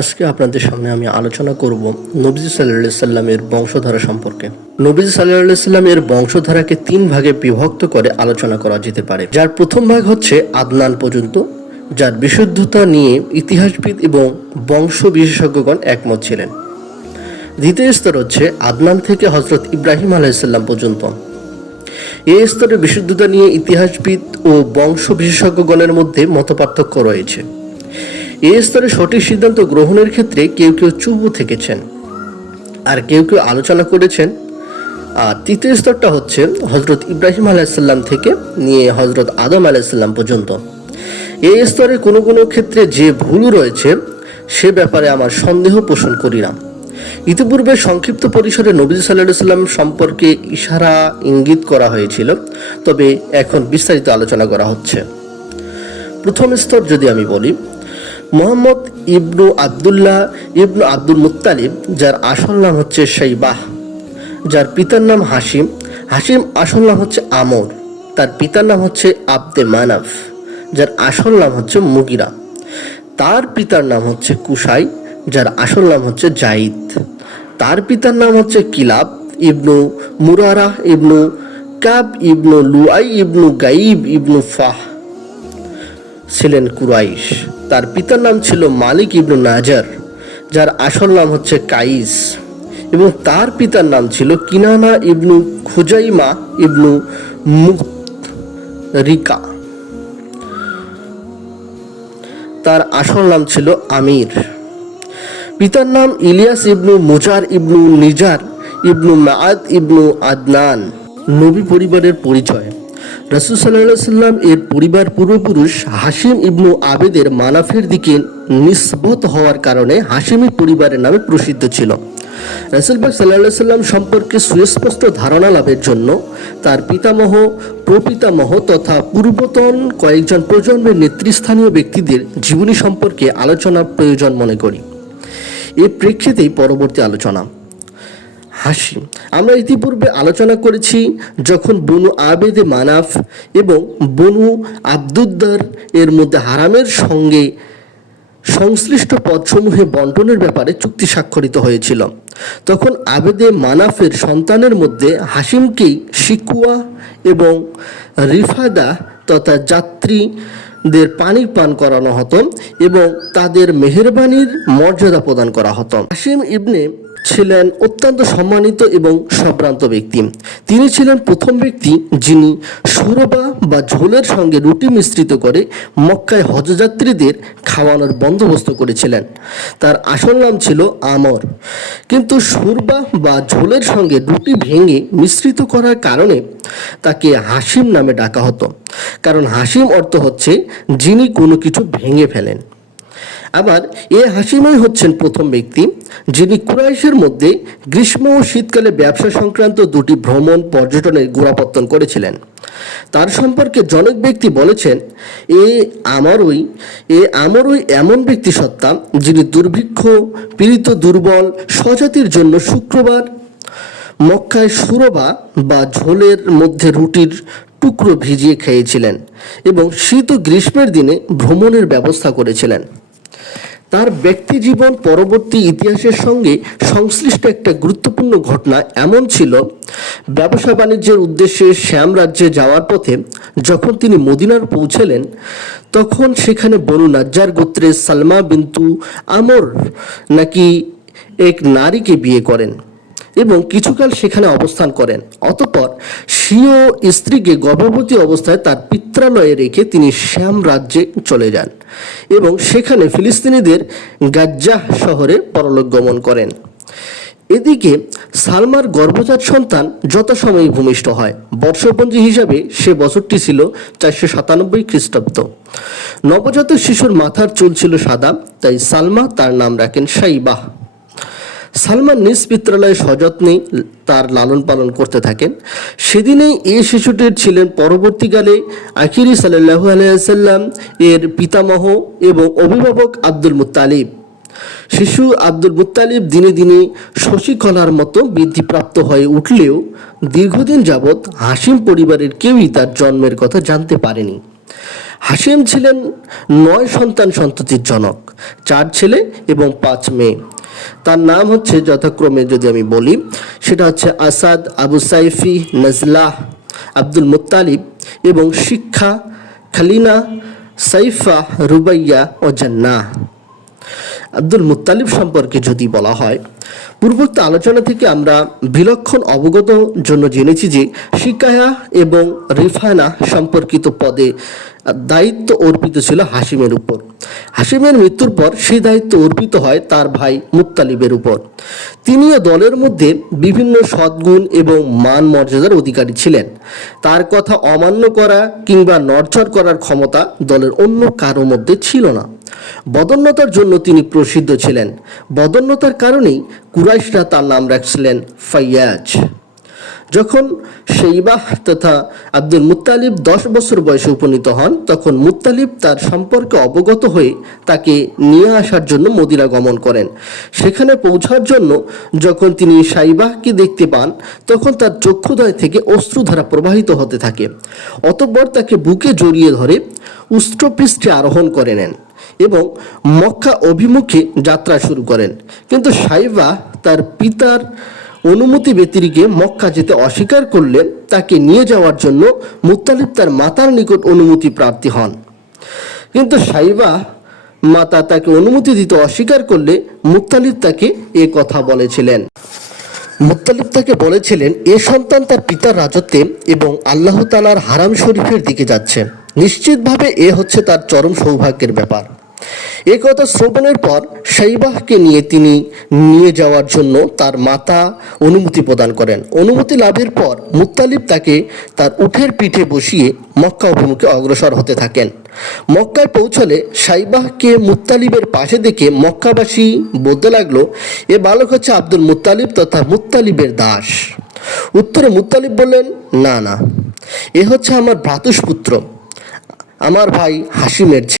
আজকে আপনাদের সামনে আমি আলোচনা করব নবীজি সাল্লাল্লাহু আলাইহি সাল্লামের বংশধারা সম্পর্কে। নবীজি সাল্লাল্লাহু আলাইহি সাল্লামের বংশধারাকে 3 ভাগে বিভক্ত করে আলোচনা করা যেতে পারে। যার প্রথম ভাগ হচ্ছে আদনান পর্যন্ত, যার বিশুদ্ধতা নিয়ে ইতিহাসবিদ এবং বংশ বিশেষজ্ঞগণ একমত ছিলেন। দ্বিতীয় স্তর হচ্ছে আদনান থেকে হযরত ইব্রাহিম আলাইহিস সালাম পর্যন্ত। এই স্তরের বিশুদ্ধতা নিয়ে ইতিহাসবিদ ও বংশ বিশেষজ্ঞগণের মধ্যে মতপার্থক্য রয়েছে। এই স্তরে সঠিক সিদ্ধান্ত গ্রহণের ক্ষেত্রে কেউ কেউ চুপ থেকেছেন, আর কেউ কেউ আলোচনা করেছেন। আর তৃতীয় স্তরটা হচ্ছে হজরত ইব্রাহিম আলাইসাল্লাম থেকে নিয়ে হজরত আদম আলাইসাল্লাম পর্যন্ত। এই স্তরে কোনো কোনো ক্ষেত্রে যে ভুল রয়েছে সে ব্যাপারে আমার সন্দেহ পোষণ করি না। ইতিপূর্বে সংক্ষিপ্ত পরিসরে নবীজি সাল্লাল্লাহু আলাইহি সাল্লাম সম্পর্কে ইশারা ইঙ্গিত করা হয়েছিল, তবে এখন বিস্তারিত আলোচনা করা হচ্ছে। প্রথম স্তর যদি আমি বলি, মুহাম্মদ ইবনু আবদুল্লাহ ইবনু আব্দুল মুত্তালিব, যার আসল নাম হচ্ছে শাইবাহ, যার পিতার নাম হাশিম। হাশিম আসল নাম হচ্ছে আমর, তার পিতার নাম হচ্ছে আব্দে মানাফ, যার আসল নাম হচ্ছে মুগিরা। তার পিতার নাম হচ্ছে কুসাই, যার আসল নাম হচ্ছে জাইদ। তার পিতার নাম হচ্ছে কিলাব ইবনু মুরারাহ ইবনু কাব ইবনু লুআই ইবনু গাইব ইবনু ফাহ, ছিলেন কুরাইশ। তার পিতার নাম ছিল মালিক ইবনু নাজার, যার আসল নাম হচ্ছে কাইস, এবং তার পিতার নাম ছিল কিনানা ইবনু খুজাইমা ইবনু মুতরিকা। তার আসল নাম ছিল আমির। পিতার নাম ইলিয়াস ইবনু মুজার ইবনু নিজার ইবনু মাআদ ইবনু আদনান। নবী পরিবারের পরিচয়। রাসূল সাল্লাল্লাহু আলাইহি সাল্লাম এর পরিবার পূর্বপুরুষ হাশিম ইবনু আবেদের মানাফের দিকে নিসবত হওয়ার কারণে হাশিমি পরিবারের নামে প্রসিদ্ধ ছিল। রাসূল পাক সাল্লাল্লাহু আলাইহি সাল্লাম সম্পর্কে সুস্পষ্ট ধারণা লাভের জন্য তার পিতামহ, প্রপিতামহ তথা পূর্বতন কয়েকজন প্রজন্মের নেতৃস্থানীয় ব্যক্তিদের জীবনী সম্পর্কে আলোচনা প্রয়োজন মনে করি। এর প্রেক্ষিতেই পরবর্তী আলোচনা। হাশিম, আমরা ইতিপূর্বে আলোচনা করেছি যখন বনু আবেদে মানাফ এবং বনু আব্দুদ্দার এর মধ্যে হারামের সঙ্গে সংশ্লিষ্ট পদসমূহে বন্টনের ব্যাপারে চুক্তি স্বাক্ষরিত হয়েছিল, তখন আবেদে মানাফের সন্তানের মধ্যে হাশিমকেই শিকুয়া এবং রিফাদা তথা যাত্রীদের পানি পান করানো হতো এবং তাদের মেহেরবানির মর্যাদা প্রদান করা হতো। হাশিম ইবনে ছিলেন অত্যন্ত সম্মানিত এবং সম্ভ্রান্ত ব্যক্তি। তিনি ছিলেন প্রথম ব্যক্তি যিনি সুরবা বা ঝোলের সঙ্গে রুটি মিশ্রিত করে মক্কায় হজযাত্রীদের খাওয়ানোর বন্দোবস্ত করেছিলেন। তার আসল নাম ছিল আমর, কিন্তু সুরবা বা ঝোলের সঙ্গে রুটি ভেঙে মিশ্রিত করার কারণে তাকে হাশিম নামে ডাকা হতো, কারণ হাশিম অর্থ হচ্ছে যিনি কোনো কিছু ভেঙে ফেলেন। আবার হাশিমই হচ্ছেন প্রথম ব্যক্তি যিনি কুরাইশের মধ্যে গ্রীষ্ম ও শীতকালে ব্যবসা সংক্রান্ত দুটি ভ্রমণ পর্যটনের গোড়াপত্তন করেছিলেন। তার সম্পর্কে জনক ব্যক্তি বলেছেন, আমরই এমন ব্যক্তি সত্তা যিনি দুর্ভিক্ষ পীড়িত দুর্বল স্বজাতির জন্য শুক্রবার মক্কায় সুরবা বা ঝোলের মধ্যে রুটির টুকরো ভিজিয়ে খেয়েছিলেন এবং শীত ও গ্রীষ্মের দিনে ভ্রমণের ব্যবস্থা করেছিলেন। তার ব্যক্তি জীবন পরবর্তী ইতিহাসের সঙ্গে সংশ্লিষ্ট একটা গুরুত্বপূর্ণ ঘটনা এমন ছিল, ব্যবসা বাণিজ্যের উদ্দেশ্যে শ্যাম রাজ্যে যাওয়ার পথে যখন তিনি মদিনার পৌঁছলেন, তখন সেখানে বনু নাজ্জার গোত্রের সালমা বিনতু আমর নাকি এক নারীকে বিয়ে করেন এবং কিছুকাল সেখানে অবস্থান করেন। অতঃপর স্বীয় স্ত্রীকে গর্ভবতী অবস্থায় তার পিত্রালয়ে রেখে তিনি শ্যাম রাজ্যে চলে যান এবং সেখানে ফিলিস্তিনিদের গাজ্জাহ শহরে পরলোক গমন করেন। এদিকে সালমার গর্ভজাত সন্তান যথাসময়ে ভূমিষ্ঠ হয়। বর্ষপঞ্জি হিসাবে সে বছরটি ছিল 497 খ্রিস্টাব্দ। নবজাতক শিশুর মাথার চুল ছিল সাদা, তাই সালমা তার নাম রাখেন শাইবাহ। সালমান নিজ পিত্রালয়ে সযত্নে তার লালন পালন করতে থাকেন। সেদিনেই এই শিশুটির ছিলেন পরবর্তীকালে আখিরি সাল্লাল্লাহু আলাইহি ওয়াসাল্লাম এর পিতামহ এবং অভিভাবক আব্দুল মুত্তালিব। শিশু আব্দুল মুত্তালিব দিনে দিনে শশীকলার মতো বৃদ্ধিপ্রাপ্ত হয়ে উঠলেও দীর্ঘদিন যাবৎ হাশিম পরিবারের কেউই তার জন্মের কথা জানতে পারেনি। হাশিম ছিলেন 9 সন্তান সন্ততির জনক, 4 ছেলে এবং 5 মেয়ে। তার নাম হচ্ছে যথাক্রমে, যদি আমি বলি, সেটা হচ্ছে Asad, Abu sci-fi, নজলাহ, Abdul Muttalib এবং শিক্ষা, খালিনা, সাইফা, রুবাইয়া ও জান্নাহ। আব্দুল মুত্তালিব সম্পর্কে যদি বলা হয়, পূর্বোক্ত আলোচনা থেকে আমরা বিলক্ষণ অবগত জন্য জেনেছি যে শিকায়া এবং রিফানা সম্পর্কিত পদে দায়িত্ব অর্পিত ছিল হাশিমের উপর। হাশিমের মৃত্যুর পর সেই দায়িত্ব অর্পিত হয় তার ভাই মুত্তালিবের উপর। তিনিও দলের মধ্যে বিভিন্ন সদ্গুণ এবং মান মর্যাদার অধিকারী ছিলেন। তার কথা অমান্য করা কিংবা নড়চড় করার ক্ষমতা দলের অন্য কারো মধ্যে ছিল না। বদন্যতার জন্য তিনি প্রসিদ্ধ ছিলেন। বদন্যতার কারণেই কুরাইশরা তার নাম রাখছিলেন ফাইয়াজ। যখন শেইবাহ তথা আব্দুল মুত্তালিব 10 বছর বয়সে উপনীত হন, তখন মুত্তালিব তার সম্পর্কে অবগত হয়ে তাকে নিয়ে আসার জন্য মদিনা গমন করেন। সেখানে পৌঁছার জন্য যখন তিনি শাইবাহকে দেখতে পান, তখন তার চক্ষুদ্বয় থেকে অশ্রুধারা প্রবাহিত হতে থাকে। অতঃপর তাকে বুকে জড়িয়ে ধরে উষ্ট্রপৃষ্ঠে আরোহণ করে নেন এবং মক্কা অভিমুখে যাত্রা শুরু করেন। কিন্তু শাইবাহ তার পিতার অনুমতি ব্যতিরেকে মক্কা যেতে অস্বীকার করলে তাকে নিয়ে যাওয়ার জন্য মুত্তালিব তার মাতার নিকট অনুমতি প্রার্থী হন। কিন্তু শাইবাহ মাতা তাকে অনুমতি দিতে অস্বীকার করলে মুত্তালিব তাকে এ কথা বলেছিলেন। মুত্তালিব তাকে বলেছিলেন, এ সন্তান তার পিতার রাজত্বে এবং আল্লাহ তাআলার হারাম শরীফের দিকে যাচ্ছে। নিশ্চিতভাবে এ হচ্ছে তার চরম সৌভাগ্যের ব্যাপার। এ কথা শ্রবণের পর শাইবাহকে তিনি নিয়ে যাওয়ার জন্য তার মাতা অনুমতি প্রদান করেন। অনুমতি লাভের পর মুত্তালিব তাকে তার উটের পিঠে বসিয়ে মক্কা অভিমুখে অগ্রসর হতে থাকেন। মক্কায় পৌঁছলে শাইবাহকে মুত্তালিবের পাশে দেখে মক্কাবাসী বলতে লাগলো, এ বালক হচ্ছে আব্দুল মুত্তালিব তথা মুত্তালিবের দাস। উত্তরে মুত্তালিব বললেন, না না, এ হচ্ছে আমার ভ্রাতুষ্পুত্র, আমার ভাই হাশিমের ছেলে।